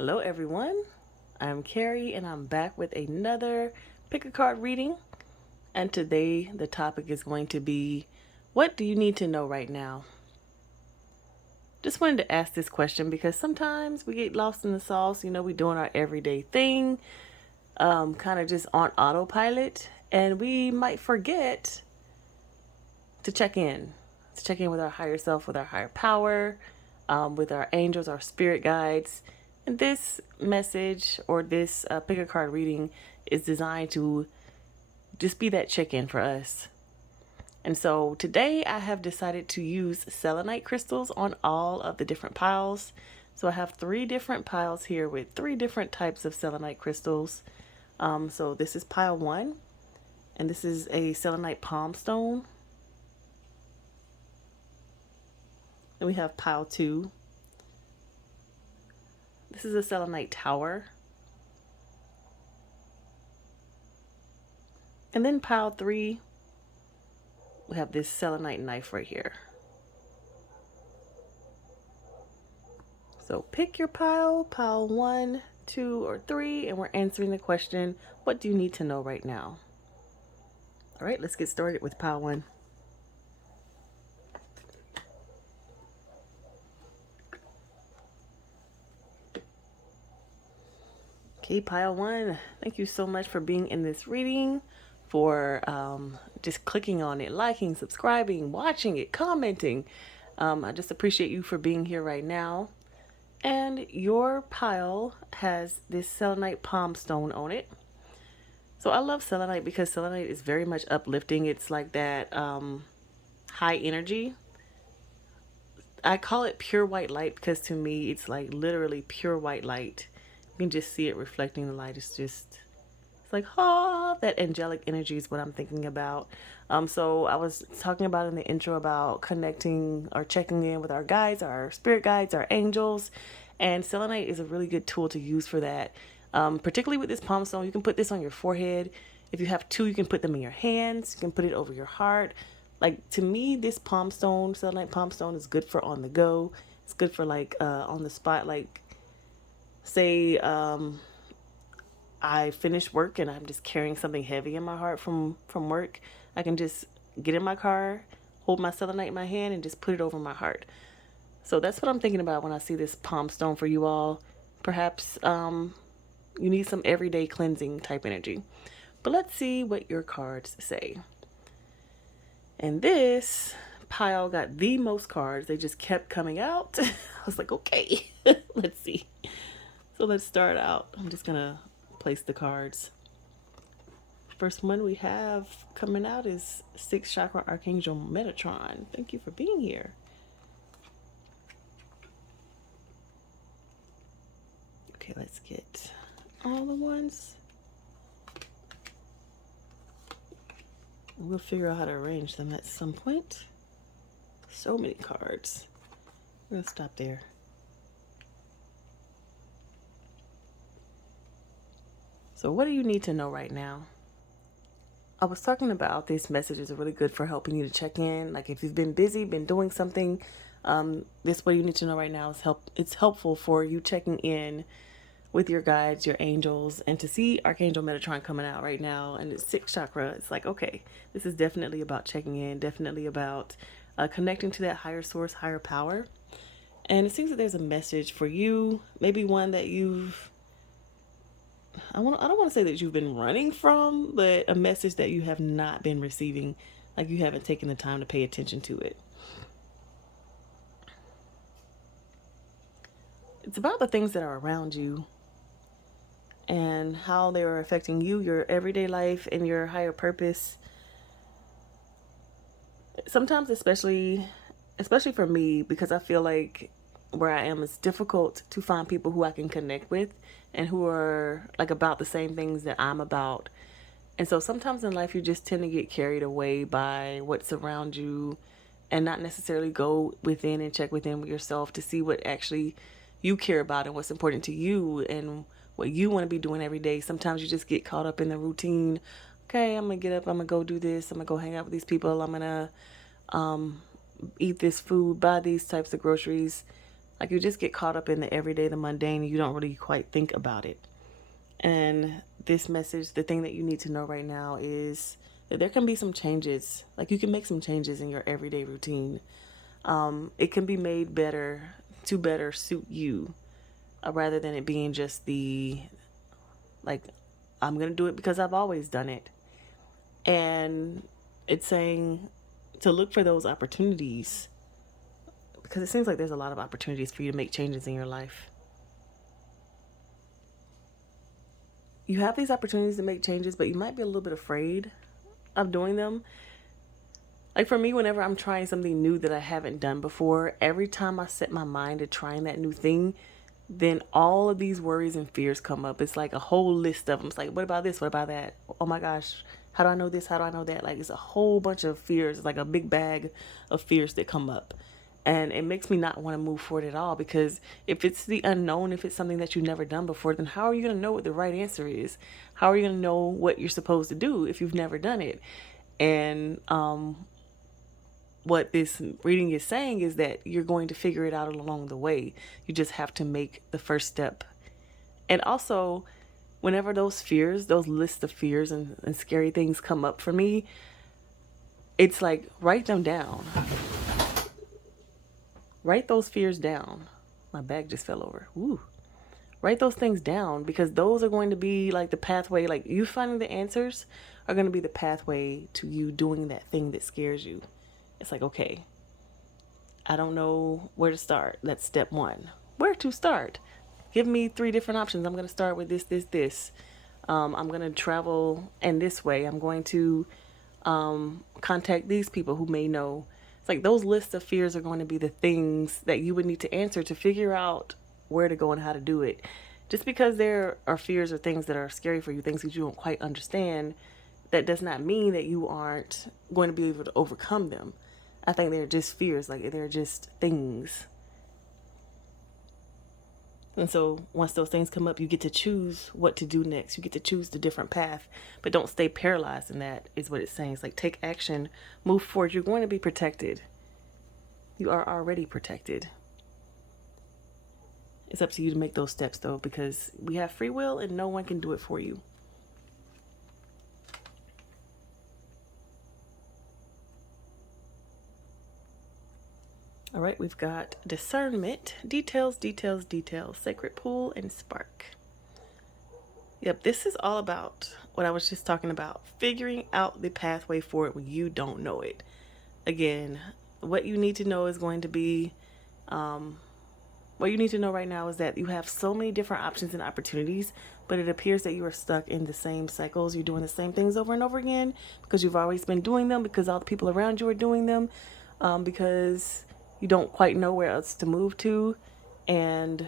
Hello everyone, I'm Carrie and I'm back with another pick a card reading. And today the topic is going to be, what do you need to know right now? Just wanted to ask this question because sometimes we get lost in the sauce. We're doing our everyday thing, kind of just on autopilot, and we might forget to check in with our higher self, with our higher power, with our angels, our spirit guides. And this message or this pick a card reading is designed to just be that check in for us. And so today I have decided to use selenite crystals on all of the different piles. So I have 3 different piles here with 3 different types of selenite crystals. So this is pile 1, and this is a selenite palm stone. Then we have pile 2. This is a selenite tower. And then pile 3, we have this selenite knife right here. So pick your pile 1, 2, or 3, and we're answering the question, what do you need to know right now? All right, let's get started with pile 1. Okay, pile 1, thank you so much for being in this reading, for just clicking on it, liking, subscribing, watching it, commenting. I just appreciate you for being here right now. And your pile has this selenite palm stone on it. So I love selenite because selenite is very much uplifting. It's like that high energy. I call it pure white light because to me it's like literally pure white light. You can just see it reflecting the light. It's like, that angelic energy is what I'm thinking about. So I was talking about in the intro about connecting or checking in with our guides, our spirit guides, our angels, and selenite is a really good tool to use for that. Particularly with this palm stone, you can put this on your forehead. If you have 2, you can put them in your hands. You can put it over your heart. Like, to me, this palm stone, selenite palm stone, is good for on the go. It's good for like on the spot. Like, say I finish work and I'm just carrying something heavy in my heart from work. I can just get in my car, hold my selenite in my hand, and just put it over my heart. So that's what I'm thinking about when I see this palm stone for you all. Perhaps you need some everyday cleansing type energy. But let's see what your cards say. And this pile got the most cards. They just kept coming out. I was like, okay, let's see. So let's start out. I'm just going to place the cards. First one we have coming out is 6th Chakra Archangel Metatron. Thank you for being here. Okay, let's get all the ones. We'll figure out how to arrange them at some point. So many cards. We're going to stop there. So what do you need to know right now? I was talking about these messages are really good for helping you to check in. Like if you've been busy, been doing something, this what you need to know right now is it's helpful for you checking in with your guides, your angels, and to see Archangel Metatron coming out right now and it's 6th chakra. It's like, okay, this is definitely about checking in, definitely about connecting to that higher source, higher power. And it seems that there's a message for you, maybe one that I don't want to say that you've been running from, but a message that you have not been receiving, like you haven't taken the time to pay attention to it. It's about the things that are around you and how they are affecting you, your everyday life, and your higher purpose. Sometimes, especially for me, because I feel like where I am, it's difficult to find people who I can connect with and who are like about the same things that I'm about. And so sometimes in life you just tend to get carried away by what's around you and not necessarily go within and check within with yourself to see what actually you care about and what's important to you and what you want to be doing every day. Sometimes you just get caught up in the routine. Okay, I'm gonna get up, I'm gonna go do this, I'm gonna go hang out with these people, I'm gonna eat this food, buy these types of groceries. Like, you just get caught up in the everyday, the mundane, and you don't really quite think about it. And this message, the thing that you need to know right now is that there can be some changes. Like, you can make some changes in your everyday routine. It can be made better to better suit you, rather than it being just the, like, I'm going to do it because I've always done it. And it's saying to look for those opportunities, because it seems like there's a lot of opportunities for you to make changes in your life. You have these opportunities to make changes, but you might be a little bit afraid of doing them. Like, for me, whenever I'm trying something new that I haven't done before, every time I set my mind to trying that new thing, then all of these worries and fears come up. It's like a whole list of them. It's like, what about this? What about that? Oh my gosh, how do I know this? How do I know that? Like, it's a whole bunch of fears. It's like a big bag of fears that come up. And it makes me not want to move forward at all, because if it's the unknown, if it's something that you've never done before, then how are you going to know what the right answer is? How are you going to know what you're supposed to do if you've never done it? And what this reading is saying is that you're going to figure it out along the way. You just have to make the first step. And also, whenever those fears, those lists of fears and scary things come up for me, it's like, write them down. Write those fears down. My bag just fell over. Ooh. Write those things down, because those are going to be like the pathway. Like, you finding the answers are going to be the pathway to you doing that thing that scares you. It's like, okay, I don't know where to start. That's step one. Where to start? Give me 3 different options. I'm going to start with this, this, this. I'm going to travel in this way. I'm going to contact these people who may know. It's like those lists of fears are going to be the things that you would need to answer to figure out where to go and how to do it. Just because there are fears or things that are scary for you, things that you don't quite understand, that does not mean that you aren't going to be able to overcome them. I think they're just fears, like they're just things. And so once those things come up, you get to choose what to do next. You get to choose the different path, but don't stay paralyzed in that, is what it's saying. It's like, take action, move forward. You're going to be protected. You are already protected. It's up to you to make those steps, though, because we have free will and no one can do it for you. All right, we've got discernment, details, details, details, sacred pool, and spark. Yep, this is all about what I was just talking about, figuring out the pathway for it when you don't know it. Again, what you need to know is going to be, what you need to know right now is that you have so many different options and opportunities, but it appears that you are stuck in the same cycles. You're doing the same things over and over again because you've always been doing them, because all the people around you are doing them, because you don't quite know where else to move to. And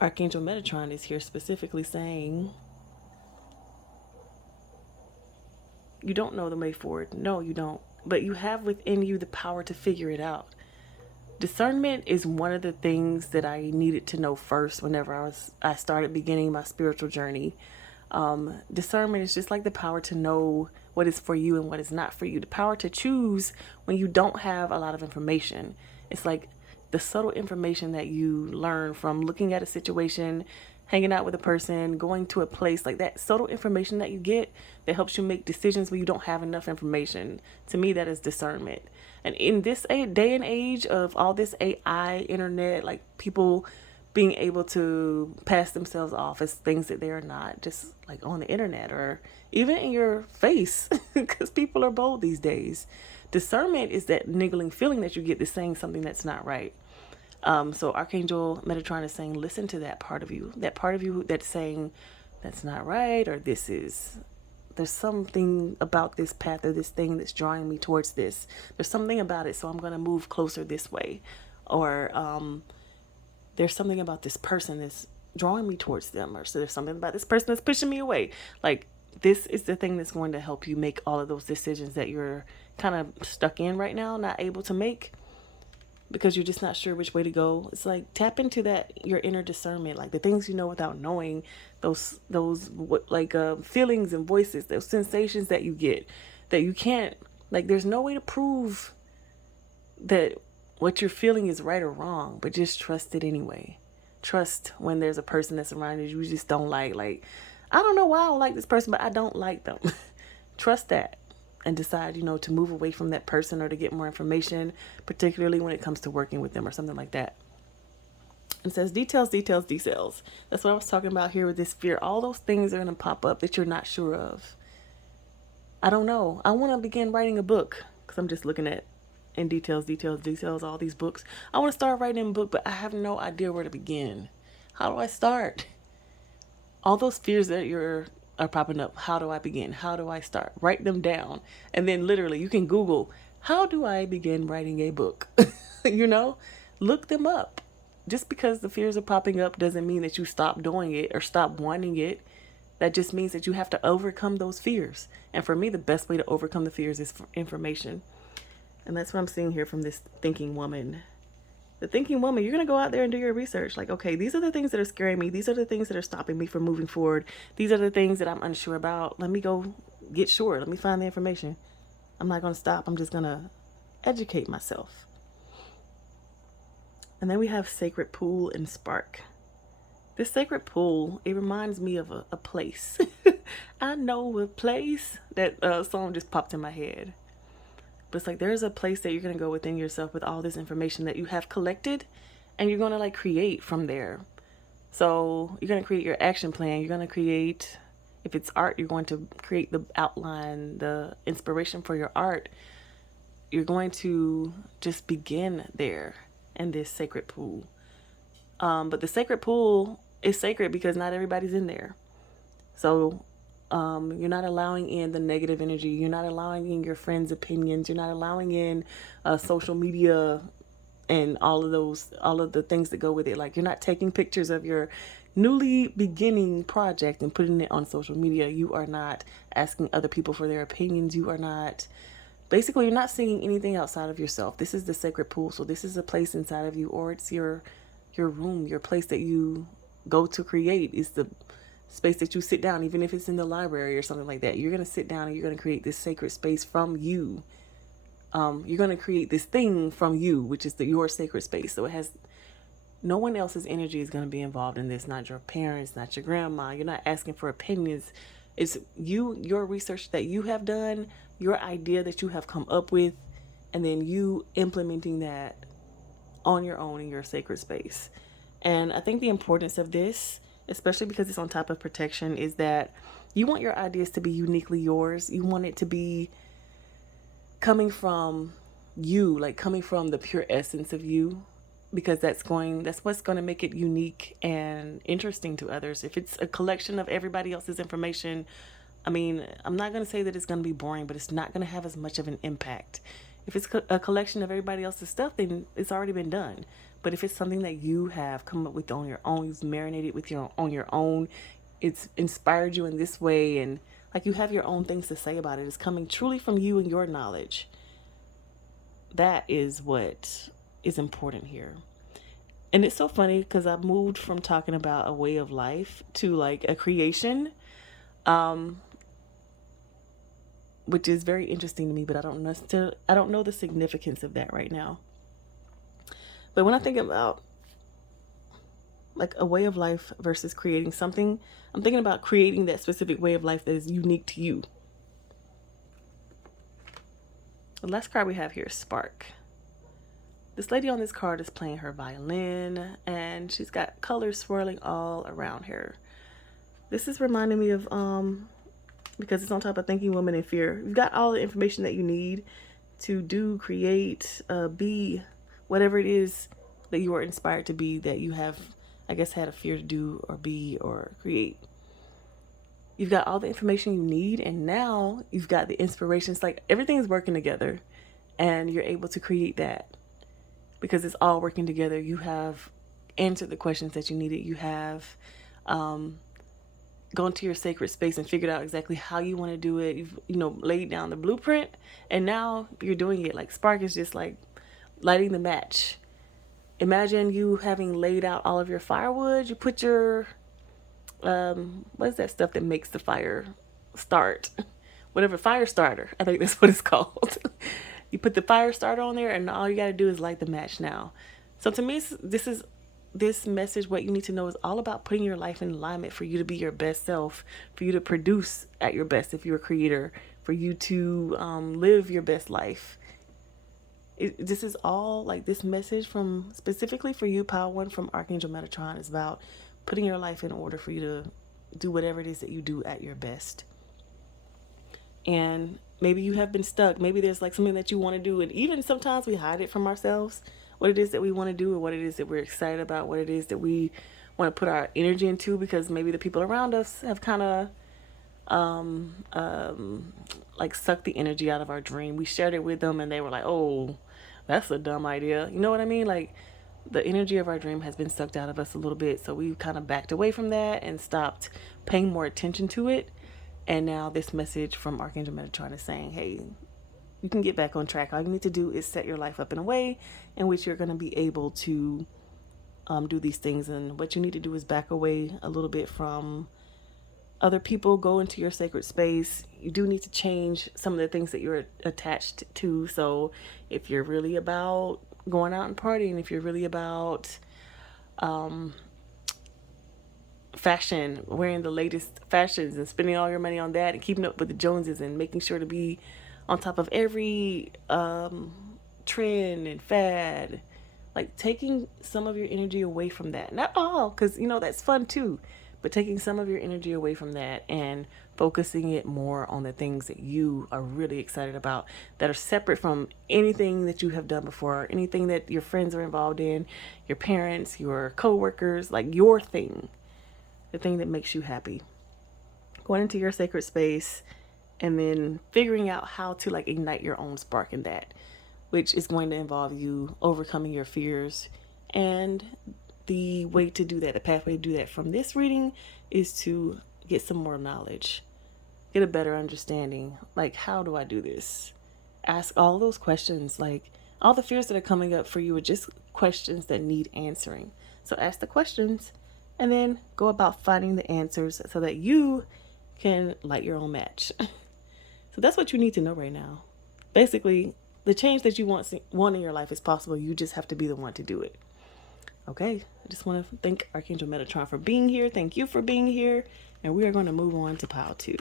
Archangel Metatron is here specifically saying, you don't know the way forward. No, you don't. But you have within you the power to figure it out. Discernment is one of the things that I needed to know first whenever I started beginning my spiritual journey. Discernment is just like the power to know what is for you and what is not for you. The power to choose when you don't have a lot of information. It's like the subtle information that you learn from looking at a situation, hanging out with a person, going to a place, like that subtle information that you get that helps you make decisions when you don't have enough information. To me, that is discernment. And in this day and age of all this AI, internet, like people being able to pass themselves off as things that they are not, just like on the internet or even in your face, because people are bold these days. Discernment is that niggling feeling that you get that's saying something that's not right. So Archangel Metatron is saying, listen to that part of you that's saying that's not right, or there's something about this path or this thing that's drawing me towards this. There's something about it, so I'm going to move closer this way. Or there's something about this person that's drawing me towards them, or so there's something about this person that's pushing me away. Like, this is the thing that's going to help you make all of those decisions that you're kind of stuck in right now, not able to make because you're just not sure which way to go. It's like, tap into that, your inner discernment, like the things you know without knowing, those feelings and voices, those sensations that you get that you can't, like, there's no way to prove that what you're feeling is right or wrong, but just trust it anyway. Trust when there's a person that's around you just don't like. Like, I don't know why I don't like this person, but I don't like them. Trust that and decide, to move away from that person or to get more information, particularly when it comes to working with them or something like that. It says details, details, details. That's what I was talking about here with this fear. All those things are going to pop up that you're not sure of. I don't know. I want to begin writing a book because I'm just looking at in details, details, details, all these books. I want to start writing a book, but I have no idea where to begin. How do I start? All those fears that are popping up. How do I begin? How do I start? Write them down. And then literally you can Google, how do I begin writing a book? Look them up. Just because the fears are popping up doesn't mean that you stop doing it or stop wanting it. That just means that you have to overcome those fears. And for me, the best way to overcome the fears is for information. And that's what I'm seeing here from this thinking woman. The thinking woman, you're going to go out there and do your research. Like, okay, these are the things that are scaring me. These are the things that are stopping me from moving forward. These are the things that I'm unsure about. Let me go get sure. Let me find the information. I'm not going to stop. I'm just going to educate myself. And then we have sacred pool and spark. This sacred pool, it reminds me of a place. I know a place. That song just popped in my head. But it's like there's a place that you're going to go within yourself with all this information that you have collected, and you're going to create from there. So you're going to create your action plan. You're going to create, if it's art, you're going to create the outline, the inspiration for your art. You're going to just begin there in this sacred pool. But the sacred pool is sacred because not everybody's in there. So you're not allowing in the negative energy. You're not allowing in your friends' opinions. You're not allowing in social media and all of the things that go with it. Like, you're not taking pictures of your newly beginning project and putting it on social media. You are not asking other people for their opinions. You're not seeing anything outside of yourself. This is the sacred pool. So this is a place inside of you, or it's your room, your place that you go to create. Is the space that you sit down, even if it's in the library or something like that. You're going to sit down and you're going to create this sacred space from you. You're going to create this thing from you, which is your sacred space. So it has no one else's energy is going to be involved in this. Not your parents, not your grandma. You're not asking for opinions. It's you, your research that you have done, your idea that you have come up with, and then you implementing that on your own in your sacred space. And I think the importance of this, especially because it's on top of protection, is that you want your ideas to be uniquely yours. You want it to be coming from you, like coming from the pure essence of you, because that's what's going to make it unique and interesting to others. If it's a collection of everybody else's information, I mean, I'm not going to say that it's going to be boring, but it's not going to have as much of an impact. If it's a collection of everybody else's stuff, then it's already been done. But if it's something that you have come up with on your own, you've marinated with on your own, it's inspired you in this way, and like you have your own things to say about it, it's coming truly from you and your knowledge. That is what is important here. And it's so funny because I moved from talking about a way of life to like a creation, which is very interesting to me, but I don't know the significance of that right now. But when I think about like a way of life versus creating something, I'm thinking about creating that specific way of life that is unique to you. The last card we have here is Spark. This lady on this card is playing her violin, and she's got colors swirling all around her. This is reminding me of, because it's on top of Thinking Woman and Fear. You've got all the information that you need to do, create, be whatever it is that you are inspired to be, that you have, I guess, had a fear to do or be or create. You've got all the information you need, and now you've got the inspirations. Like, everything's working together, and you're able to create that because it's all working together. You have answered the questions that you needed. You have gone to your sacred space and figured out exactly how you want to do it. You've laid down the blueprint, and now you're doing it. Like, Spark is just like lighting the match. Imagine you having laid out all of your firewood. You put your what is that stuff that makes the fire start? Whatever, fire starter. I think that's what it's called. You put the fire starter on there, and all you got to do is light the match now. So to me, this message, what you need to know, is all about putting your life in alignment for you to be your best self, for you to produce at your best if you're a creator, for you to live your best life. This is all, like, this message from specifically for you, Pile 1 from Archangel Metatron, is about putting your life in order for you to do whatever it is that you do at your best. And maybe you have been stuck. Maybe there's like something that you want to do, and even sometimes we hide it from ourselves, what it is that we want to do, or what it is that we're excited about, what it is that we want to put our energy into, because maybe the people around us have kind of like sucked the energy out of our dream. We shared it with them and they were like, oh, that's a dumb idea. You know what I mean? Like, the energy of our dream has been sucked out of us a little bit. So we've kind of backed away from that and stopped paying more attention to it. And now this message from Archangel Metatron is saying, hey, you can get back on track. All you need to do is set your life up in a way in which you're going to be able to do these things. And what you need to do is back away a little bit from other people, go into your sacred space. You do need to change some of the things that you're attached to. So if you're really about going out and partying, if you're really about fashion, wearing the latest fashions and spending all your money on that and keeping up with the Joneses and making sure to be on top of every trend and fad, like taking some of your energy away from that. Not all, because that's fun too, but taking some of your energy away from that and focusing it more on the things that you are really excited about, that are separate from anything that you have done before, anything that your friends are involved in, your parents, your coworkers, like your thing, the thing that makes you happy. Going into your sacred space and then figuring out how to like ignite your own spark in that, which is going to involve you overcoming your fears. And the way to do that, the pathway to do that from this reading, is to get some more knowledge, get a better understanding. Like, how do I do this? Ask all those questions. Like, all the fears that are coming up for you are just questions that need answering. So ask the questions and then go about finding the answers so that you can light your own match. So that's what you need to know right now. Basically, the change that you want in your life is possible. You just have to be the one to do it. Okay, I just want to thank Archangel Metatron for being here. Thank you for being here. And we are going to move on to pile 2.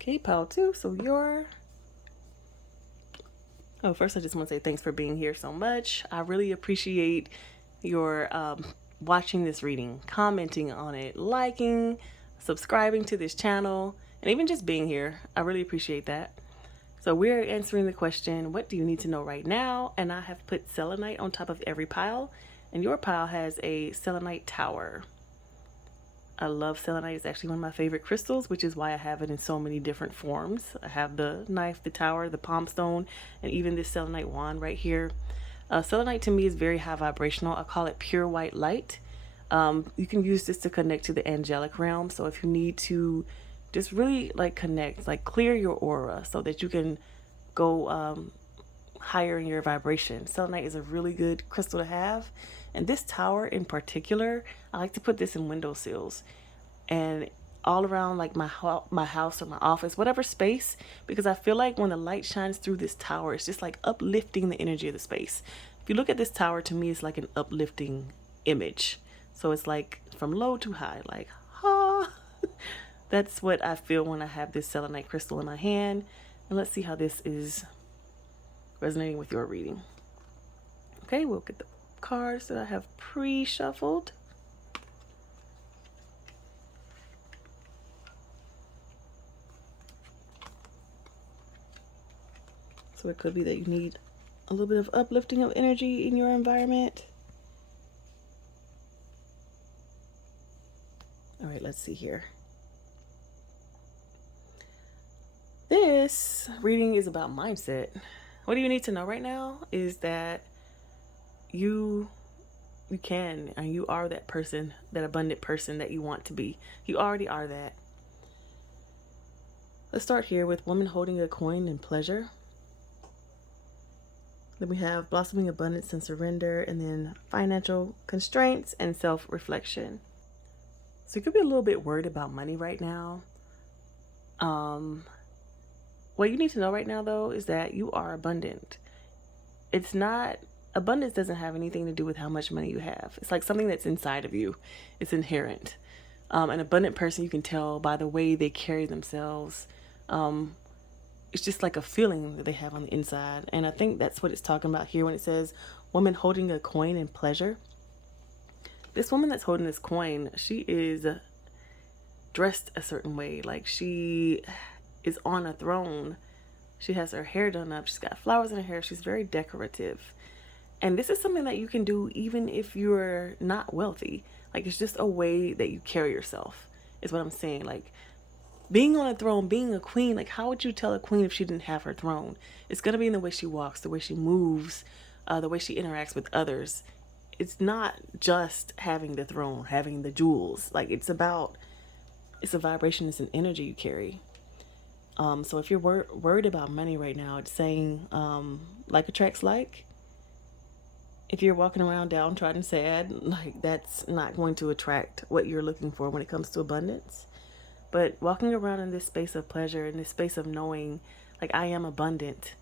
Okay, pile 2. So first I just want to say thanks for being here so much. I really appreciate your watching this reading, commenting on it, liking, subscribing to this channel, and even just being here. I really appreciate that. So we're answering the question, what do you need to know right now? And I have put selenite on top of every pile, and your pile has a selenite tower. I love selenite. It's actually one of my favorite crystals, which is why I have it in so many different forms. I have the knife, the tower, the palm stone, and even this selenite wand right here. Selenite to me is very high vibrational. I call it pure white light. You can use this to connect to the angelic realm. So if you need to just really like connect, like clear your aura so that you can go higher in your vibration, selenite is a really good crystal to have. And this tower in particular, I like to put this in windowsills and all around like my house or my office, whatever space, because I feel like when the light shines through this tower, it's just like uplifting the energy of the space. If you look at this tower, to me, it's like an uplifting image. So it's like from low to high, like, ha. That's what I feel when I have this selenite crystal in my hand. And let's see how this is resonating with your reading. Okay, we'll get the cards that I have pre-shuffled. So it could be that you need a little bit of uplifting of energy in your environment. All right, let's see here. This reading is about mindset. What do you need to know right now is that you can, and you are that person, that abundant person that you want to be. You already are that. Let's start here with woman holding a coin and pleasure. Then we have blossoming abundance and surrender, and then financial constraints and self-reflection. So you could be a little bit worried about money right now. What you need to know right now, though, is that you are abundant. It's not, abundance doesn't have anything to do with how much money you have. It's like something that's inside of you, it's inherent. An abundant person, you can tell by the way they carry themselves. It's just like a feeling that they have on the inside. And I think that's what it's talking about here when it says woman holding a coin in pleasure. This woman that's holding this coin, she is dressed a certain way. Like she is on a throne. She has her hair done up. She's got flowers in her hair. She's very decorative. And this is something that you can do even if you're not wealthy. Like it's just a way that you carry yourself, is what I'm saying. Like being on a throne, being a queen, like how would you tell a queen if she didn't have her throne? It's going to be in the way she walks, the way she moves, the way she interacts with others. It's not just having the throne, having the jewels. Like it's a vibration, it's an energy you carry. So if you're worried about money right now, it's saying like attracts like. If you're walking around downtrodden, sad, like that's not going to attract what you're looking for when it comes to abundance. But walking around in this space of pleasure, in this space of knowing, like I am abundant.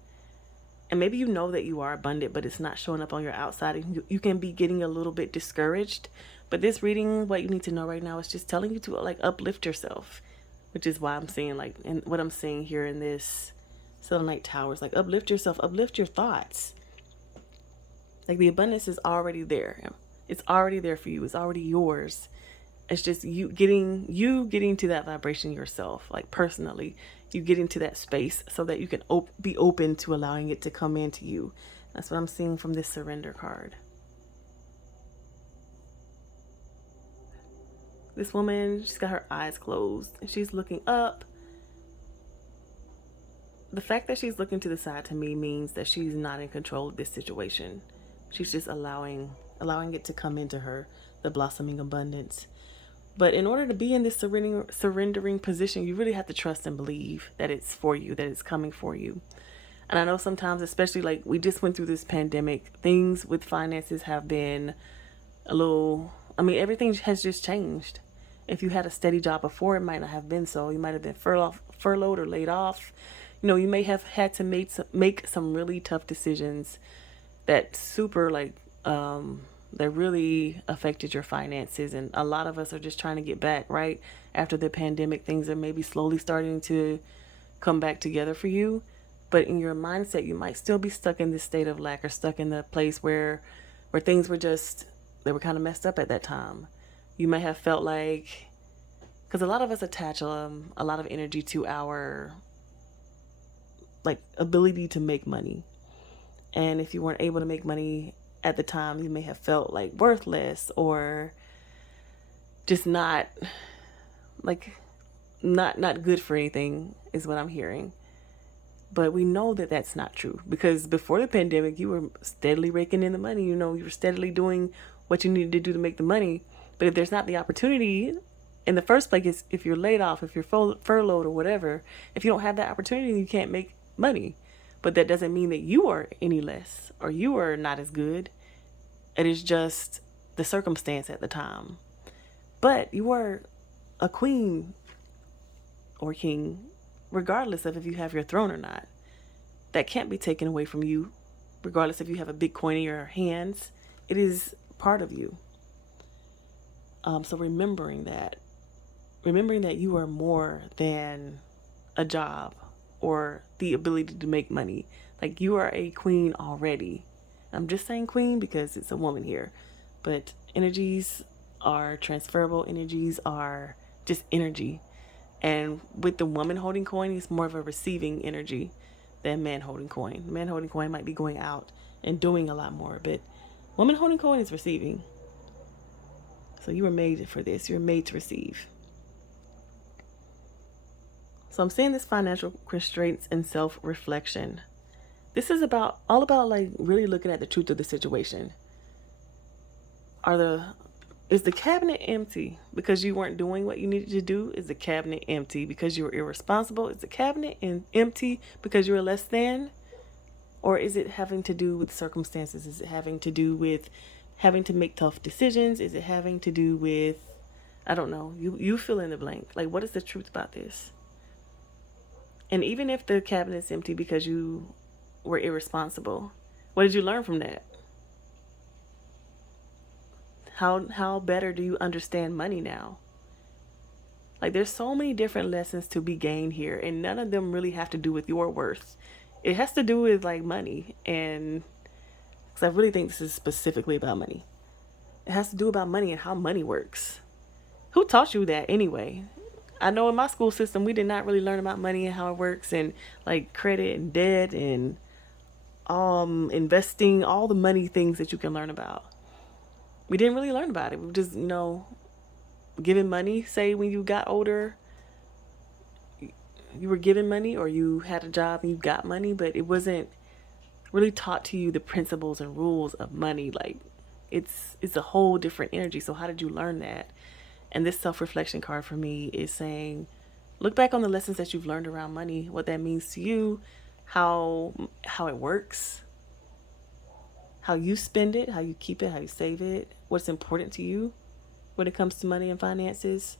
And maybe you know that you are abundant, but it's not showing up on your outside. And you can be getting a little bit discouraged. But this reading, what you need to know right now is just telling you to like uplift yourself, which is why I'm saying like, and what I'm saying here in this Selenite Towers, like uplift yourself, uplift your thoughts. Like the abundance is already there. It's already there for you. It's already yours. It's just you getting to that vibration yourself, like personally, you get into that space so that you can be open to allowing it to come into you. That's what I'm seeing from this surrender card. This woman, she's got her eyes closed and she's looking up. The fact that she's looking to the side to me means that she's not in control of this situation. She's just allowing it to come into her, the blossoming abundance. But in order to be in this surrendering position, you really have to trust and believe that it's for you, that it's coming for you. And I know sometimes, especially like we just went through this pandemic, things with finances have been a little, everything has just changed. If you had a steady job before, it might not have been so. You might have been furloughed or laid off. You may have had to make some really tough decisions that that really affected your finances. And a lot of us are just trying to get back, right? After the pandemic, things are maybe slowly starting to come back together for you. But in your mindset, you might still be stuck in this state of lack or stuck in the place where things were they were kind of messed up at that time. You may have felt like, because a lot of us attach a lot of energy to our like ability to make money. And if you weren't able to make money at the time, you may have felt like worthless or just not good for anything, is what I'm hearing. But we know that that's not true, because before the pandemic, you were steadily raking in the money. You were steadily doing what you needed to do to make the money. But if there's not the opportunity in the first place, if you're laid off, if you're furloughed or whatever, if you don't have that opportunity, you can't make money. But that doesn't mean that you are any less or you are not as good. It is just the circumstance at the time. But you are a queen or king, regardless of if you have your throne or not. That can't be taken away from you, regardless if you have a big coin in your hands. It is part of you. So remembering that you are more than a job or the ability to make money. Like you are a queen already. I'm just saying queen because it's a woman here, but energies are transferable. Energies are just energy. And with the woman holding coin, it's more of a receiving energy than man holding coin. Man holding coin might be going out and doing a lot more, but woman holding coin is receiving. So you were made for this. You're made to receive. So I'm saying this financial constraints and self-reflection. This is all about like really looking at the truth of the situation. Is the cabinet empty because you weren't doing what you needed to do? Is the cabinet empty because you were irresponsible? Is the cabinet empty because you were less than? Or is it having to do with circumstances? Is it having to do with having to make tough decisions? Is it having to do with, I don't know, you fill in the blank. Like, what is the truth about this? And even if the cabinet's empty because you were irresponsible, what did you learn from that? How better do you understand money now? Like, there's so many different lessons to be gained here, and none of them really have to do with your worth. It has to do with like money, and because I really think this is specifically about money. It has to do about money and how money works. Who taught you that anyway? I know in my school system we did not really learn about money and how it works, and like credit and debt and investing, all the money things that you can learn about. We didn't really learn about it. We just, giving money. Say when you got older, you were given money, or you had a job and you got money, but it wasn't really taught to you the principles and rules of money. Like, it's a whole different energy. So how did you learn that? And this self-reflection card for me is saying, look back on the lessons that you've learned around money, what that means to you, how it works, how you spend it, how you keep it, how you save it, what's important to you when it comes to money and finances.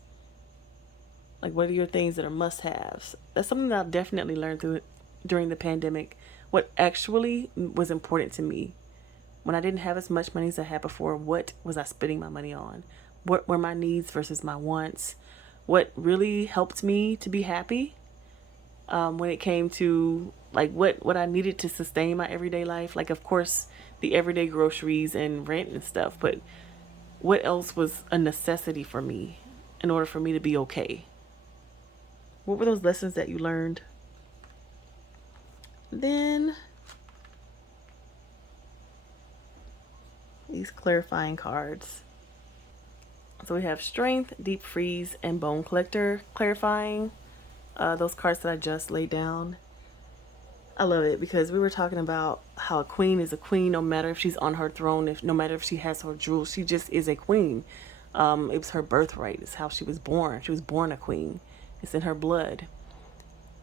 Like, what are your things that are must-haves? That's something that I definitely learned during the pandemic. What actually was important to me when I didn't have as much money as I had before. What was I spending my money on? What were my needs versus my wants? What really helped me to be happy when it came to like what I needed to sustain my everyday life? Like, of course, the everyday groceries and rent and stuff, but what else was a necessity for me in order for me to be okay? What were those lessons that you learned? Then these clarifying cards. So we have Strength, Deep Freeze, and Bone Collector clarifying. Those cards that I just laid down. I love it because we were talking about how a queen is a queen no matter if she's on her throne, no matter if she has her jewels, she just is a queen. It was her birthright. It's how she was born. She was born a queen. It's in her blood.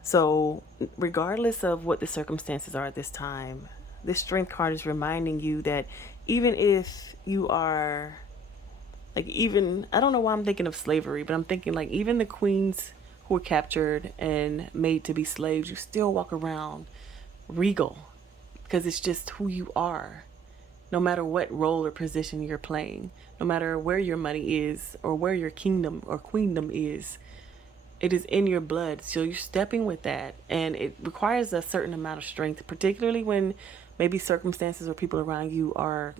So regardless of what the circumstances are at this time, this Strength card is reminding you that even if you are, like, even, I don't know why I'm thinking of slavery, but I'm thinking like even the queens who were captured and made to be slaves, you still walk around regal because it's just who you are. No matter what role or position you're playing, no matter where your money is or where your kingdom or queendom is, it is in your blood. So you're stepping with that, and it requires a certain amount of strength, particularly when maybe circumstances or people around you are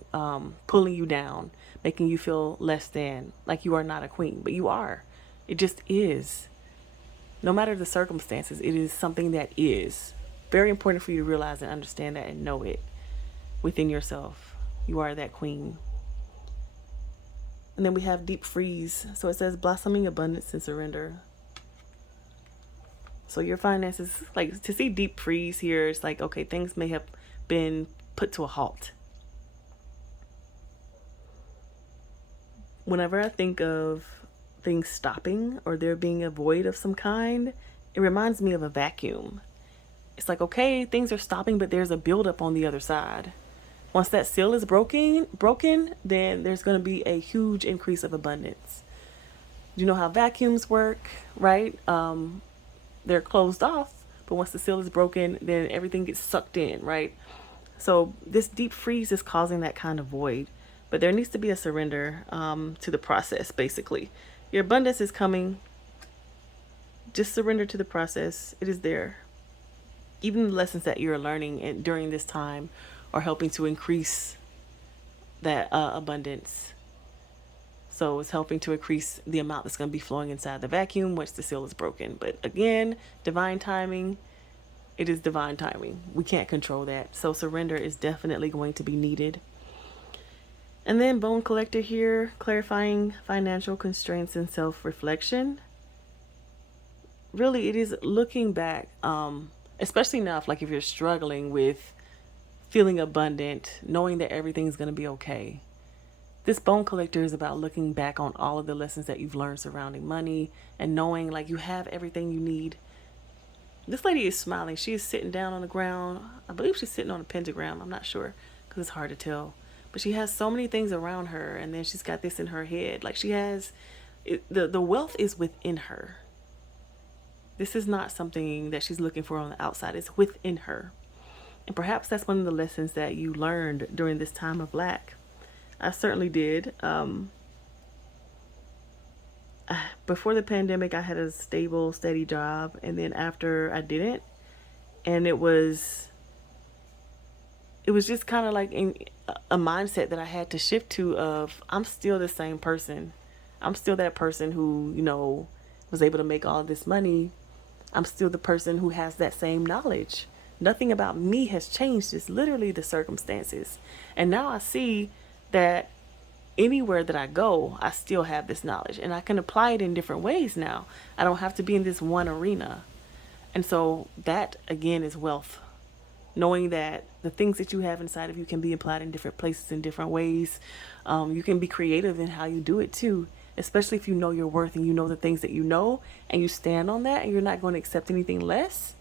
pulling you down, making you feel less than, like you are not a queen, but you are. It just is. No matter the circumstances, it is something that is very important for you to realize and understand that and know it within yourself. You are that queen. And then we have Deep Freeze. So it says blossoming abundance and surrender. So your finances, like, to see Deep Freeze here, it's like, okay, things may have been put to a halt. Whenever I think of things stopping or there being a void of some kind, it reminds me of a vacuum. It's like, okay, things are stopping, but there's a buildup on the other side. Once that seal is broken, then there's going to be a huge increase of abundance. You know how vacuums work, right? They're closed off, but once the seal is broken, then everything gets sucked in, right? So this Deep Freeze is causing that kind of void, but there needs to be a surrender to the process, basically. Your abundance is coming. Just surrender to the process. It is there. Even the lessons that you're learning during this time are helping to increase that abundance. So it's helping to increase the amount that's going to be flowing inside the vacuum once the seal is broken. But again, divine timing, it is divine timing. We can't control that. So surrender is definitely going to be needed. And then Bone Collector here, clarifying financial constraints and self-reflection. Really, it is looking back, especially now, like if you're struggling with feeling abundant, knowing that everything's going to be okay. This Bone Collector is about looking back on all of the lessons that you've learned surrounding money and knowing like you have everything you need. This lady is smiling. She is sitting down on the ground. I believe she's sitting on a pentagram. I'm not sure because it's hard to tell. But she has so many things around her, and then she's got this in her head. Like she has, the wealth is within her. This is not something that she's looking for on the outside. It's within her. And perhaps that's one of the lessons that you learned during this time of lack. I certainly did. Before the pandemic, I had a stable, steady job. And then after I didn't, and it was just kind of like in a mindset that I had to shift to of I'm still the same person. I'm still that person who, was able to make all this money. I'm still the person who has that same knowledge. Nothing about me has changed. It's literally the circumstances. And now I see that anywhere that I go, I still have this knowledge and I can apply it in different ways now. I don't have to be in this one arena. And so that again is wealth. Knowing that the things that you have inside of you can be applied in different places in different ways. You can be creative in how you do it too, especially if you know your worth and you know the things that you know and you stand on that and you're not going to accept anything less.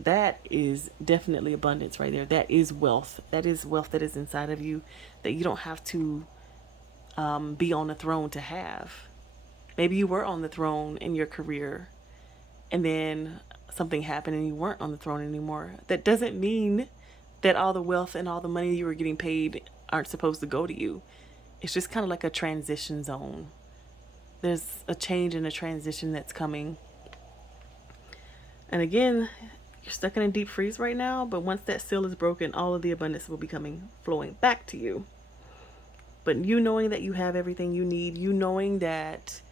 That is definitely abundance right there. That is wealth. That is wealth that is inside of you that you don't have to be on the throne to have. Maybe you were on the throne in your career and then something happened and you weren't on the throne anymore. That doesn't mean that all the wealth and all the money you were getting paid aren't supposed to go to you. It's just kind of like a transition zone. There's a change and a transition that's coming. And again, you're stuck in a deep freeze right now, but once that seal is broken, all of the abundance will be flowing back to you. But you knowing that you have everything you need, you knowing that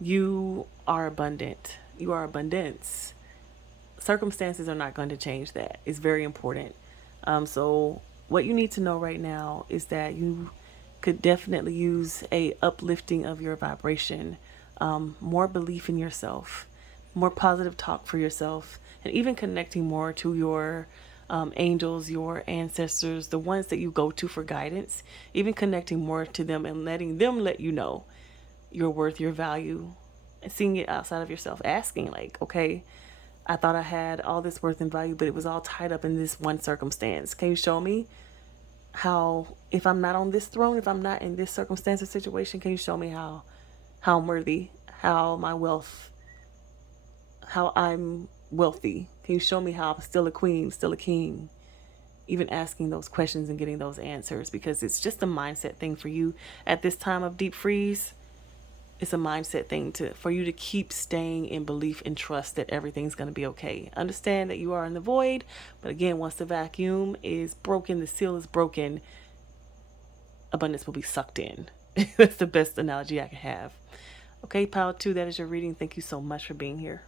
you are abundant, you are abundance. Circumstances are not going to change that. It's very important. So what you need to know right now is that you could definitely use a uplifting of your vibration, more belief in yourself, more positive talk for yourself, and even connecting more to your angels, your ancestors, the ones that you go to for guidance, even connecting more to them and letting them let you know your worth, your value, and seeing it outside of yourself, asking like, okay, I thought I had all this worth and value, but it was all tied up in this one circumstance. Can you show me how, if I'm not on this throne, if I'm not in this circumstance or situation, can you show me how I'm worthy, how my wealth, how I'm wealthy? Can you show me how I'm still a queen, still a king? Even asking those questions and getting those answers, because it's just a mindset thing for you at this time of deep freeze. It's a mindset thing for you to keep staying in belief and trust that everything's going to be okay. Understand that you are in the void, but again, once the vacuum is broken, the seal is broken, abundance will be sucked in. That's the best analogy I can have. Okay, pile 2, that is your reading. Thank you so much for being here.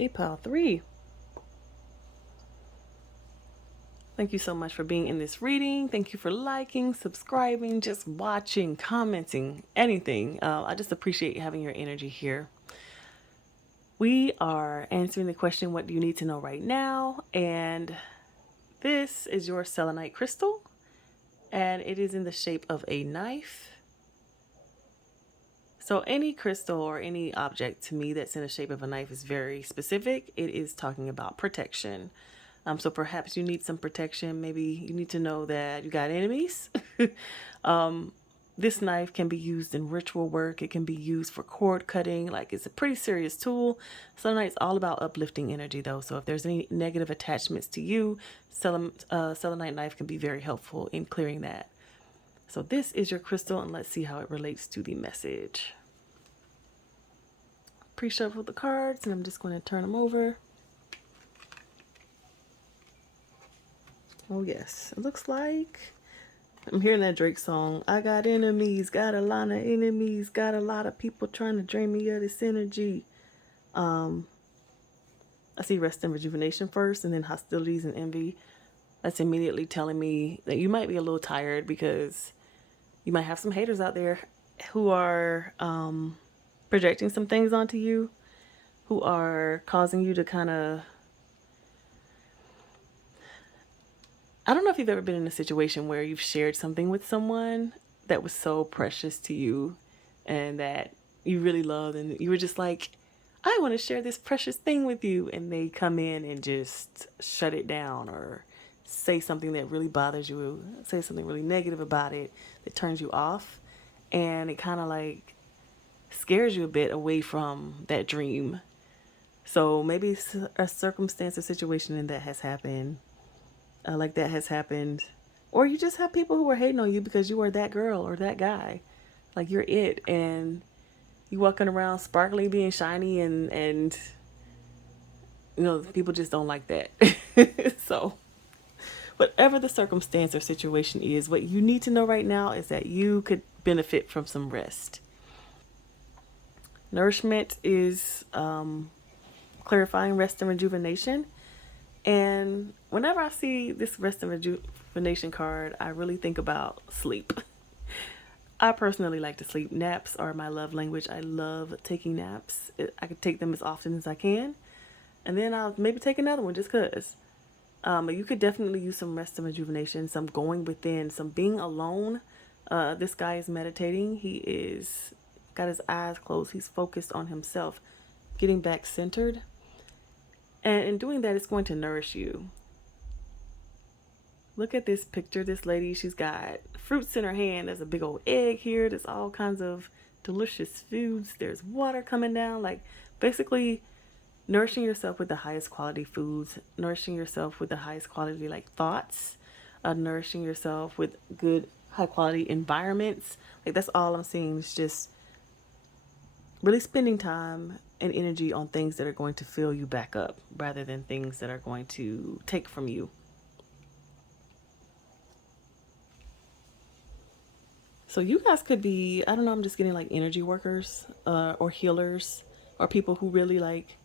Okay, pile 3. Thank you so much for being in this reading. Thank you for liking, subscribing, just watching, commenting, anything. I just appreciate having your energy here. We are answering the question, what do you need to know right now? And this is your selenite crystal, and it is in the shape of a knife. So any crystal or any object to me that's in the shape of a knife is very specific. It is talking about protection. So perhaps you need some protection. Maybe you need to know that you got enemies. This knife can be used in ritual work. It can be used for cord cutting. Like, it's a pretty serious tool. Selenite's all about uplifting energy though. So if there's any negative attachments to you, selenite knife can be very helpful in clearing that. So this is your crystal, and let's see how it relates to the message. Pre-shuffle the cards, and I'm just going to turn them over. Oh yes, it looks like I'm hearing that Drake song. I got enemies, got a lot of enemies, got a lot of people trying to drain me of this energy. I see rest and rejuvenation first, and then hostilities and envy. That's immediately telling me that you might be a little tired because you might have some haters out there who are projecting some things onto you, who are causing you to kind of, I don't know if you've ever been in a situation where you've shared something with someone that was so precious to you and that you really loved, and you were just like, I want to share this precious thing with you. And they come in and just shut it down or say something that really bothers you, say something really negative about it that turns you off. And it kind of like scares you a bit away from that dream. So maybe a circumstance or situation in that has happened, like that has happened, or you just have people who are hating on you because you are that girl or that guy, like you're it, and you walking around sparkly, being shiny, and people just don't like that. So whatever the circumstance or situation is, what you need to know right now is that you could benefit from some rest. Nourishment is clarifying rest and rejuvenation. And whenever I see this rest and rejuvenation card, I really think about sleep. I personally like to sleep. Naps are my love language. I love taking naps. I can take them as often as I can. And then I'll maybe take another one just because. But you could definitely use some rest and rejuvenation, some going within, some being alone. This guy is meditating. He is got his eyes closed. He's focused on himself, getting back centered. And in doing that, it's going to nourish you. Look at this picture. This lady, she's got fruits in her hand. There's a big old egg here. There's all kinds of delicious foods. There's water coming down. Like basically nourishing yourself with the highest quality foods, nourishing yourself with the highest quality like thoughts, nourishing yourself with good high quality environments. Like that's all I'm seeing is just really spending time and energy on things that are going to fill you back up rather than things that are going to take from you. So you guys could be, I don't know, I'm just getting like energy workers or healers or people who really like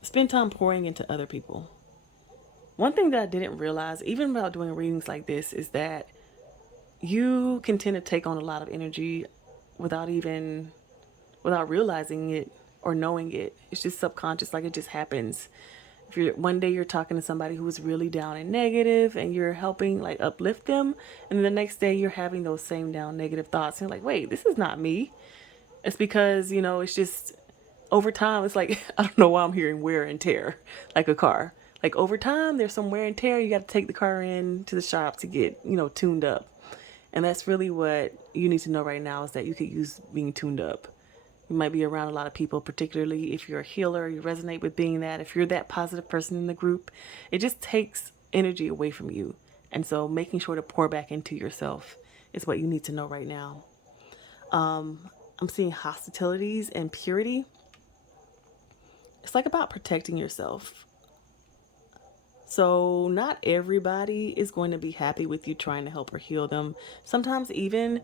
spend time pouring into other people. One thing that I didn't realize, even about doing readings like this, is that you can tend to take on a lot of energy without realizing it or knowing it. It's just subconscious, like it just happens. If you're one day you're talking to somebody who is really down and negative and you're helping like uplift them, and the next day you're having those same down negative thoughts and you're like, wait, this is not me. It's because, it's just over time, it's like, I don't know why I'm hearing wear and tear, like a car. Like over time, there's some wear and tear. You got to take the car in to the shop to get, tuned up. And that's really what you need to know right now is that you could use being tuned up. You might be around a lot of people, particularly if you're a healer, you resonate with being that. If you're that positive person in the group, it just takes energy away from you. And so making sure to pour back into yourself is what you need to know right now. I'm seeing hostilities and purity. It's like about protecting yourself. So not everybody is going to be happy with you trying to help or heal them. Sometimes even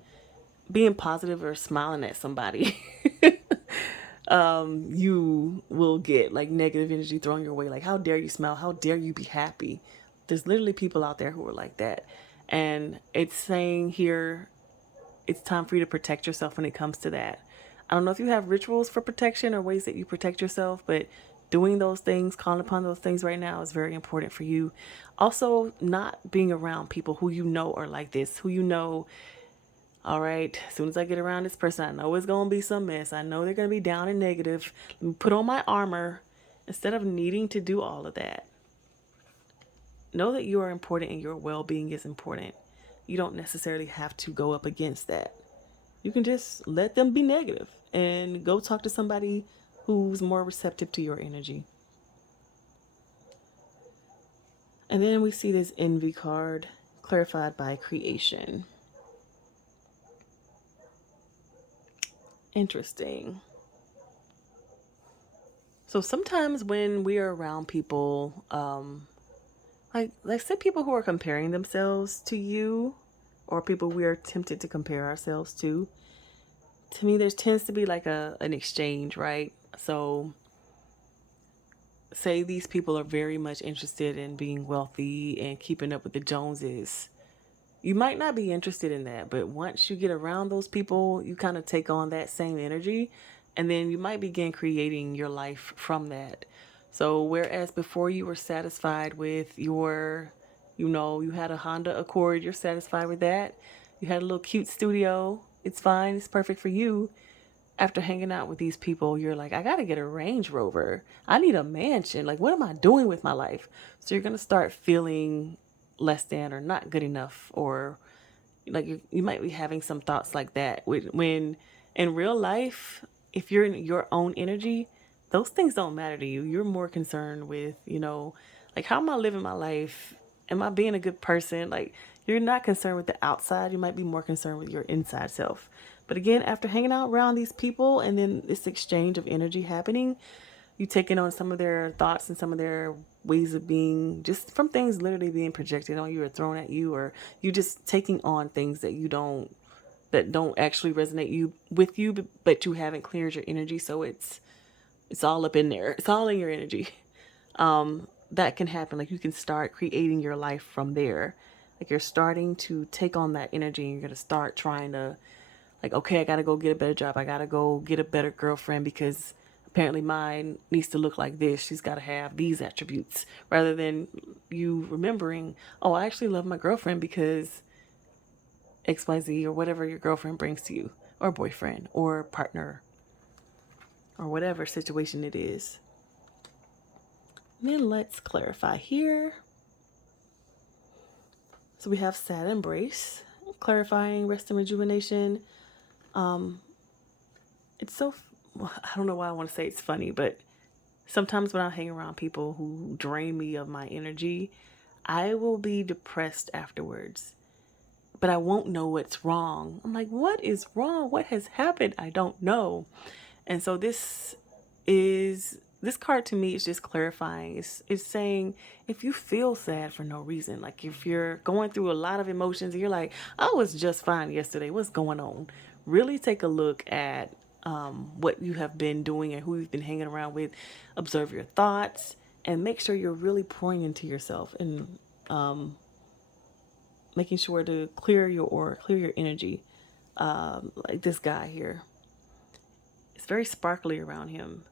being positive or smiling at somebody, you will get like negative energy thrown your way. Like, how dare you smile? How dare you be happy? There's literally people out there who are like that. And it's saying here, it's time for you to protect yourself when it comes to that. I don't know if you have rituals for protection or ways that you protect yourself, but doing those things, calling upon those things right now is very important for you. Also, not being around people who you know are like this, who you know, all right, as soon as I get around this person, I know it's going to be some mess. I know they're going to be down and negative. Let me put on my armor instead of needing to do all of that. Know that you are important and your well-being is important. You don't necessarily have to go up against that. You can just let them be negative and go talk to somebody who's more receptive to your energy. And then we see this envy card, clarified by creation. Interesting. So sometimes when we are around people, like say people who are comparing themselves to you, or people we are tempted to compare ourselves to me, there tends to be like an exchange, right? So say these people are very much interested in being wealthy and keeping up with the Joneses. You might not be interested in that, but once you get around those people, you kind of take on that same energy And then you might begin creating your life from that. So whereas before you were satisfied with your, you had a Honda Accord, you're satisfied with that. You had a little cute studio. It's fine. It's perfect for you. After hanging out with these people, you're like, I got to get a Range Rover. I need a mansion. Like, what am I doing with my life? So you're going to start feeling less than or not good enough, or like you might be having some thoughts like that when in real life, if you're in your own energy, those things don't matter to you. You're more concerned with, like, how am I living my life? Am I being a good person? Like, you're not concerned with the outside. You might be more concerned with your inside self. But again, after hanging out around these people and then this exchange of energy happening, you taking on some of their thoughts and some of their ways of being, just from things literally being projected on you or thrown at you, or you just taking on things that don't actually resonate with you, but you haven't cleared your energy. So it's all up in there. It's all in your energy. That can happen. Like, you can start creating your life from there. Like, you're starting to take on that energy and you're going to start trying to, like, okay, I got to go get a better job. I got to go get a better girlfriend because apparently mine needs to look like this. She's got to have these attributes, rather than you remembering, oh, I actually love my girlfriend because XYZ, or whatever your girlfriend brings to you, or boyfriend or partner or whatever situation it is. And then let's clarify here. So we have sad embrace, clarifying rest and rejuvenation. It's so, I don't know why I want to say it's funny, but sometimes when I hang around people who drain me of my energy, I will be depressed afterwards, but I won't know what's wrong. I'm like, what is wrong? What has happened? I don't know. And so this card to me is just clarifying. It's saying, if you feel sad for no reason, like if you're going through a lot of emotions and you're like, I was just fine yesterday, what's going on? Really take a look at what you have been doing and who you've been hanging around with. Observe your thoughts and make sure you're really pouring into yourself and making sure to clear your aura, clear your energy. Like this guy here, it's very sparkly around him.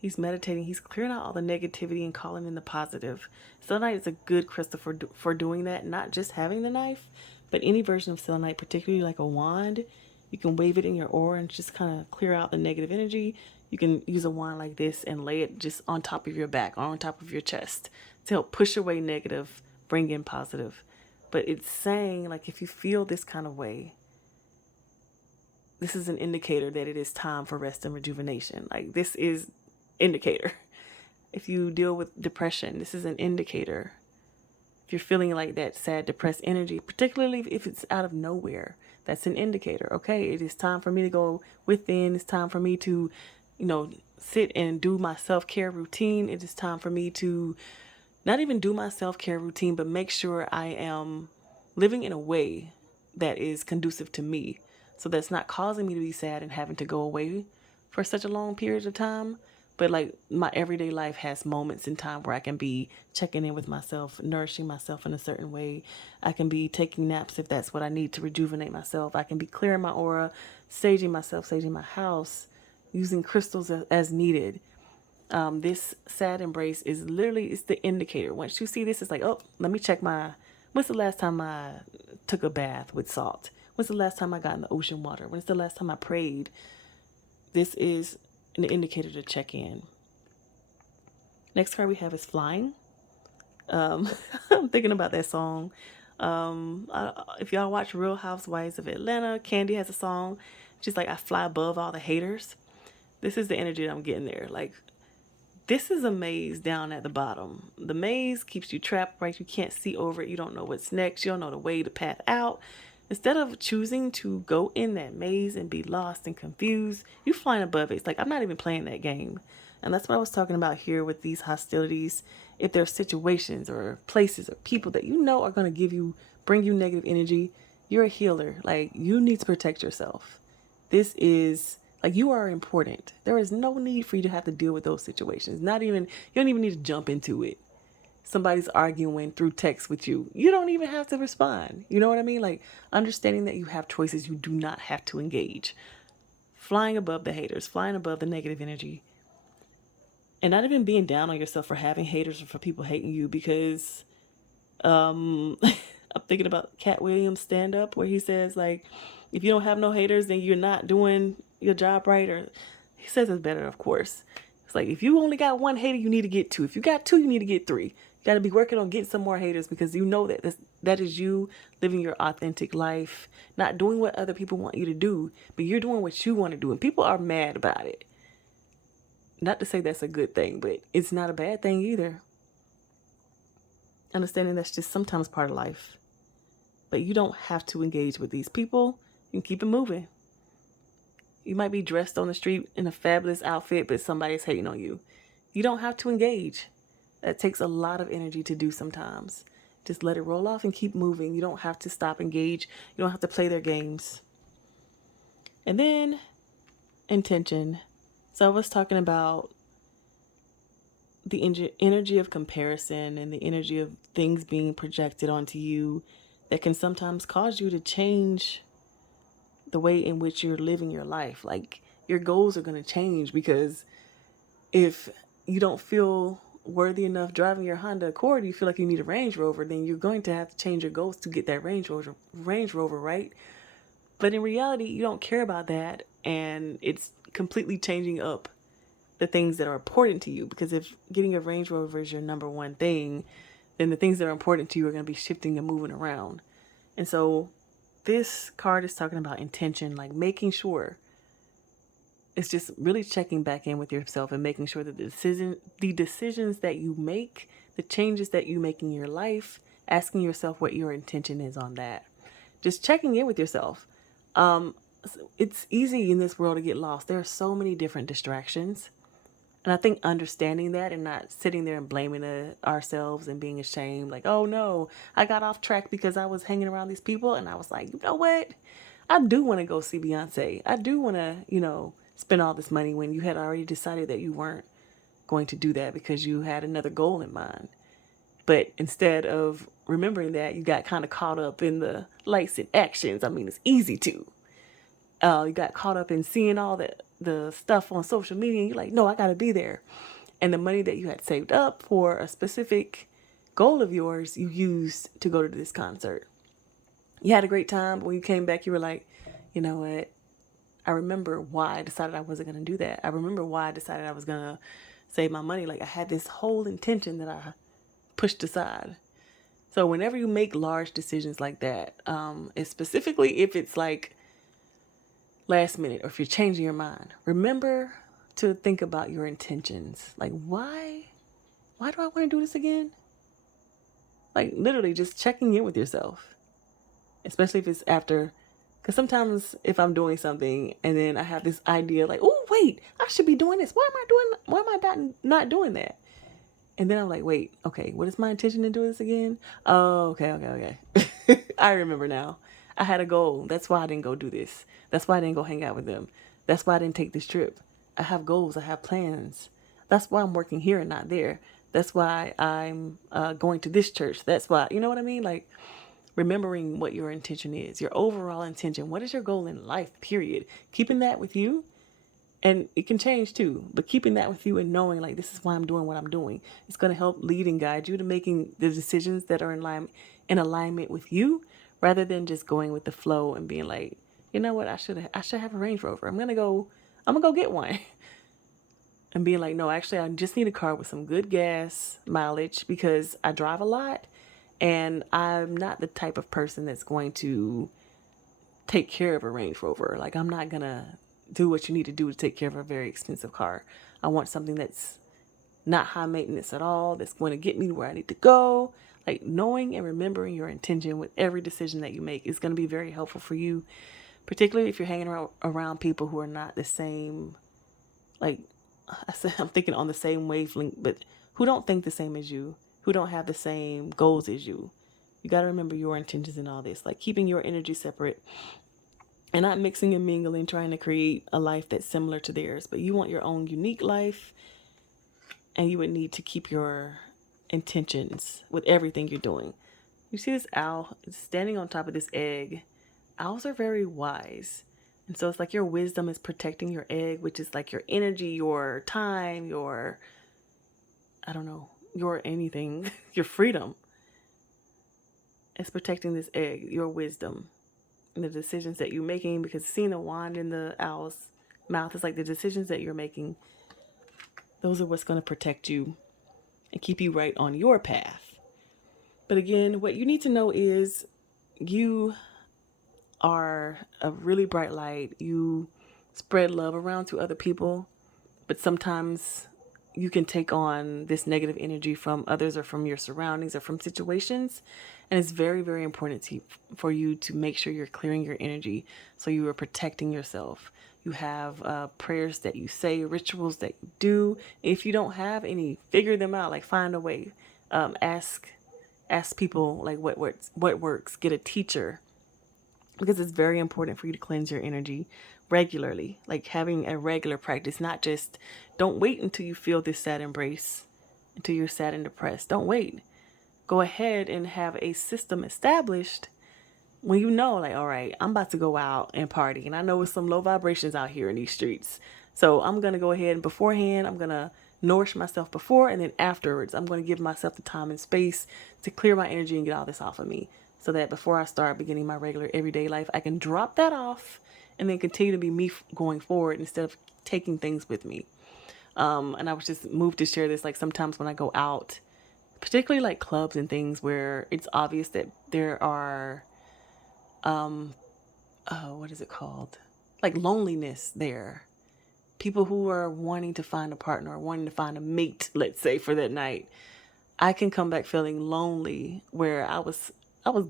He's meditating. He's clearing out all the negativity and calling in the positive. Selenite is a good crystal for doing that. Not just having the knife, but any version of selenite, particularly like a wand. You can wave it in your aura and just kind of clear out the negative energy. You can use a wand like this and lay it just on top of your back or on top of your chest to help push away negative, bring in positive. But it's saying, like, if you feel this kind of way, this is an indicator that it is time for rest and rejuvenation. Like, this is indicator. If you deal with depression, this is an indicator. If you're feeling like that sad, depressed energy, particularly if it's out of nowhere, that's an indicator. Okay, it is time for me to go within. It's time for me to, sit and do my self-care routine. It is time for me to not even do my self-care routine, but make sure I am living in a way that is conducive to me. So that's not causing me to be sad and having to go away for such a long period of time. But like, my everyday life has moments in time where I can be checking in with myself, nourishing myself in a certain way. I can be taking naps if that's what I need to rejuvenate myself. I can be clearing my aura, saging myself, saging my house, using crystals as needed. This sad embrace is literally, it's the indicator. Once you see this, it's like, oh, let me check when's the last time I took a bath with salt? When's the last time I got in the ocean water? When's the last time I prayed? This is an indicator to check in. Next card we have is flying. I'm thinking about that song. If y'all watch Real Housewives of Atlanta, Candy has a song. She's like, I fly above all the haters. This is the energy that I'm getting there. Like, this is a maze down at the bottom. The maze keeps you trapped, right? You can't see over it. You don't know what's next. You don't know the way, the path out. Instead of choosing to go in that maze and be lost and confused, you flying above it. It's like, I'm not even playing that game. And that's what I was talking about here with these hostilities. If there are situations or places or people that are going to bring you negative energy, you're a healer. Like, you need to protect yourself. This is, like, you are important. There is no need for you to have to deal with those situations. You don't even need to jump into it. Somebody's arguing through text with you. You don't even have to respond. You know what I mean? Like, understanding that you have choices, you do not have to engage. flying above the haters, flying above the negative energy, and not even being down on yourself for having haters or for people hating you, because I'm thinking about Cat Williams' stand up where he says, like, if you don't have no haters, then you're not doing your job right. Or he says it's better, of course. It's like, if you only got one hater, you need to get two. If you got two, you need to get three. You got to be working on getting some more haters, because you know that that is you living your authentic life, not doing what other people want you to do, but you're doing what you want to do. And people are mad about it. Not to say that's a good thing, but it's not a bad thing either. Understanding that's just sometimes part of life. But you don't have to engage with these people. You can keep it moving. You might be dressed on the street in a fabulous outfit, but somebody's hating on you. You don't have to engage. That takes a lot of energy to do sometimes. Just let it roll off and keep moving. You don't have to stop, engage. You don't have to play their games. And then intention. So I was talking about the energy of comparison and the energy of things being projected onto you that can sometimes cause you to change the way in which you're living your life. Like, your goals are going to change, because if you don't feel worthy enough driving your Honda Accord, you feel like you need a Range Rover, then you're going to have to change your goals to get that Range Rover, right? But in reality, you don't care about that, and it's completely changing up the things that are important to you. Because if getting a Range Rover is your number one thing, then the things that are important to you are going to be shifting and moving around. And so this card is talking about intention, like making sure. It's just really checking back in with yourself and making sure that the decisions that you make, the changes that you make in your life, asking yourself what your intention is on that. Just checking in with yourself. It's easy in this world to get lost. There are so many different distractions. And I think understanding that and not sitting there and blaming ourselves and being ashamed, like, oh no, I got off track because I was hanging around these people. And I was like, you know what? I do want to go see Beyonce. I do want to, spend all this money, when you had already decided that you weren't going to do that because you had another goal in mind. But instead of remembering that, you got kind of caught up in the lights and actions. I mean, it's easy to. You got caught up in seeing all the stuff on social media, and you're like, no, I got to be there. And the money that you had saved up for a specific goal of yours, you used to go to this concert. You had a great time, but when you came back, you were like, you know what? I remember why I decided I wasn't going to do that. I remember why I decided I was going to save my money. Like, I had this whole intention that I pushed aside. So whenever you make large decisions like that, specifically if it's like last minute or if you're changing your mind, remember to think about your intentions. Like, why do I want to do this again? Like, literally just checking in with yourself, especially if it's after. Because sometimes if I'm doing something and then I have this idea like, oh, wait, I should be doing this. Why am I not doing that? And then I'm like, wait, okay, what is my intention to do this again? Oh, okay. I remember now. I had a goal. That's why I didn't go do this. That's why I didn't go hang out with them. That's why I didn't take this trip. I have goals. I have plans. That's why I'm working here and not there. That's why I'm going to this church. That's why, you know what I mean? Like, remembering what your intention is, your overall intention. What is your goal in life, period? Keeping that with you, and it can change too, but keeping that with you and knowing, like, this is why I'm doing what I'm doing. It's going to help lead and guide you to making the decisions that are in alignment with you, rather than just going with the flow and being like, you know what, I should have a Range Rover. I'm gonna go get one. And being like, no, actually, I just need a car with some good gas mileage, because I drive a lot. And I'm not the type of person that's going to take care of a Range Rover. Like, I'm not going to do what you need to do to take care of a very expensive car. I want something that's not high maintenance at all, that's going to get me where I need to go. Like, knowing and remembering your intention with every decision that you make is going to be very helpful for you, particularly if you're hanging around people who are not the same, like I said, I'm thinking on the same wavelength, but who don't think the same as you, who don't have the same goals as you. You got to remember your intentions in all this, like keeping your energy separate and not mixing and mingling, trying to create a life that's similar to theirs. But you want your own unique life, and you would need to keep your intentions with everything you're doing. You see this owl, it's standing on top of this egg. Owls are very wise. And so it's like your wisdom is protecting your egg, which is like your energy, your time, I don't know, your anything, your freedom. It's protecting this egg, your wisdom, and the decisions that you're making, because seeing the wand in the owl's mouth is like the decisions that you're making. Those are what's going to protect you and keep you right on your path. But again, what you need to know is you are a really bright light. You spread love around to other people, but sometimes you can take on this negative energy from others or from your surroundings or from situations. And it's very, very important for you to make sure you're clearing your energy so you are protecting yourself. You have prayers that you say, rituals that you do. If you don't have any, figure them out. Like, find a way. Ask people like what works. Get a teacher, because it's very important for you to cleanse your energy regularly, like having a regular practice, not just don't wait until you feel this sad embrace, until you're sad and depressed. Don't wait. Go ahead and have a system established when you know, like, all right, I'm about to go out and party, and I know it's some low vibrations out here in these streets. So I'm going to go ahead and beforehand, I'm going to nourish myself before, and then afterwards, I'm going to give myself the time and space to clear my energy and get all this off of me, so that before I start beginning my regular everyday life, I can drop that off and then continue to be me going forward instead of taking things with me. And I was just moved to share this. Like, sometimes when I go out, particularly like clubs and things where it's obvious that there are, what is it called? Like loneliness there. People who are wanting to find a partner or wanting to find a mate, let's say, for that night. I can come back feeling lonely where I was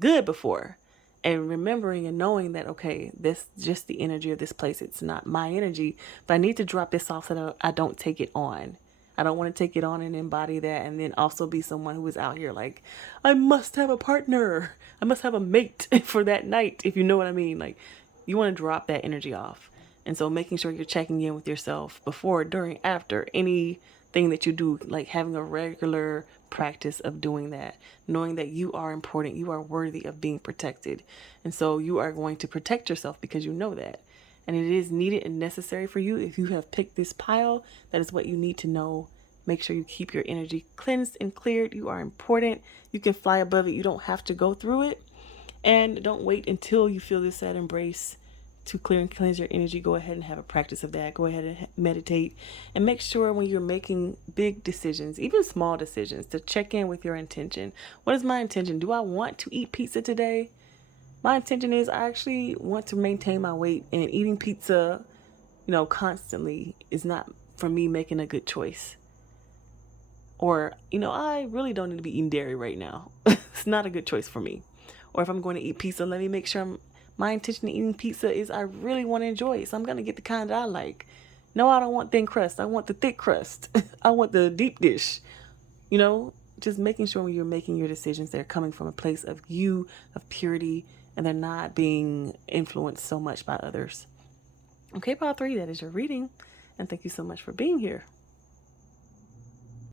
good before, and remembering and knowing that, okay, this just the energy of this place. It's not my energy, but I need to drop this off so that I don't take it on. I don't want to take it on and embody that, and then also be someone who is out here like, I must have a partner. I must have a mate for that night, if you know what I mean. Like, you want to drop that energy off. And so making sure you're checking in with yourself before, during, after anything that you do, like having a regular practice of doing that, knowing that you are important, you are worthy of being protected. And so you are going to protect yourself because you know that. And it is needed and necessary for you. If you have picked this pile, that is what you need to know. Make sure you keep your energy cleansed and cleared. You are important. You can fly above it. You don't have to go through it. And don't wait until you feel this sad embrace to clear and cleanse your energy. Go ahead and have a practice of that. Go ahead and meditate, and make sure when you're making big decisions, even small decisions, to check in with your intention. What is my intention? Do I want to eat pizza today? My intention is I actually want to maintain my weight, and eating pizza, constantly is not, for me, making a good choice. Or, I really don't need to be eating dairy right now. It's not a good choice for me. Or if I'm going to eat pizza, let me make sure my intention in eating pizza is I really want to enjoy it. So I'm going to get the kind that I like. No, I don't want thin crust. I want the thick crust. I want the deep dish. Just making sure when you're making your decisions, they're coming from a place of you, of purity, and they're not being influenced so much by others. Okay, Pile 3, that is your reading. And thank you so much for being here.